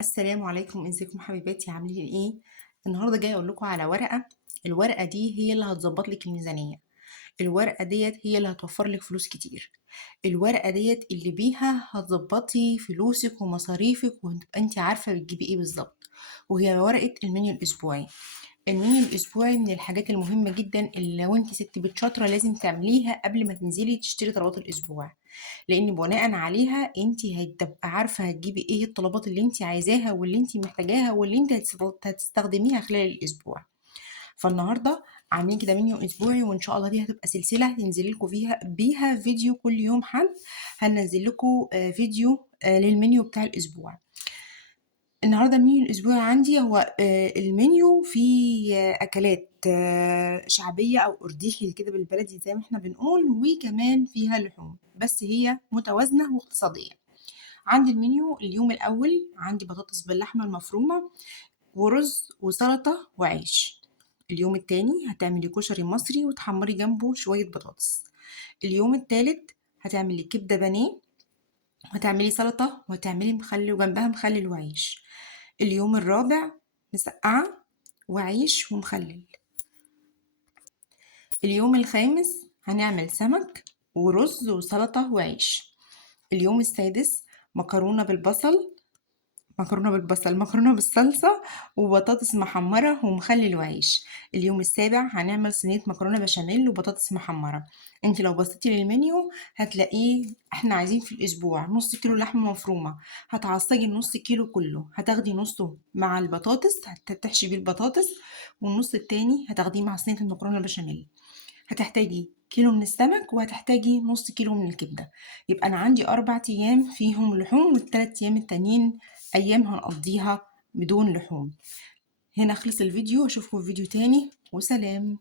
السلام عليكم، ازيكم حبيباتي؟ عاملين ايه؟ النهارده جايه اقول لكم على ورقه. الورقه دي هي اللي هتظبط لك الميزانيه. الورقه ديت هي اللي هتوفر لك فلوس كتير. الورقه ديت اللي بيها هتظبطي فلوسك ومصاريفك وتبقى انت عارفه بتجيبي ايه بالظبط. وهي ورقه المنيو الاسبوعي. المنيو الاسبوعي من الحاجات المهمه جدا اللي لو انت ست بيت شاطره لازم تعمليها قبل ما تنزلي تشتري طلبات الاسبوع، لان بناء عليها انت هتبقى عارفه هتجيبي ايه الطلبات اللي انت عايزاها واللي انت محتاجاها واللي انت هتستخدميها خلال الاسبوع. فالنهارده عاملين كده منيو اسبوعي، وان شاء الله دي هتبقى سلسله هتنزل لكم بيها فيديو كل يوم حد. هننزل لكم فيديو للمنيو بتاع الاسبوع. النهارده المنيو الاسبوعي عندي هو المنيو فيه اكلات شعبيه او ارديحي كده بالبلدي زي ما احنا بنقول، وكمان فيها لحوم بس هي متوازنه واقتصاديه. عندي المنيو اليوم الاول عندي بطاطس باللحمه المفرومه ورز وسلطه وعيش. اليوم التاني هتعملي كشري مصري وتحمري جنبه شويه بطاطس. اليوم التالت هتعملي كبده بانيه وهتعملي سلطة وهتعملي مخلل وجنبها مخلل وعيش. اليوم الرابع مسقعة وعيش ومخلل. اليوم الخامس هنعمل سمك ورز وسلطة وعيش. اليوم السادس مكرونة بالبصل مكرونة بالصلصة وبطاطس محمرة ومخلل وعيش. اليوم السابع هنعمل صينية مكرونة بشاميل وبطاطس محمرة. انت لو بصيتي للمنيو هتلاقيه احنا عايزين في الاسبوع نص كيلو لحمة مفرومة، هتعصجي النص كيلو كله، هتاخدي نصه مع البطاطس هتحشي بيه البطاطس، والنص التاني هتاخديه مع صينية المكرونة البشاميل. هتحتاجي كيلو من السمك وهتحتاجي نص كيلو من الكبدة. يبقى أنا عندي 4 أيام فيهم لحوم، وال3 أيام التانيين أيام هنقضيها بدون لحوم. هنا خلص الفيديو، أشوفكم في فيديو تاني وسلام.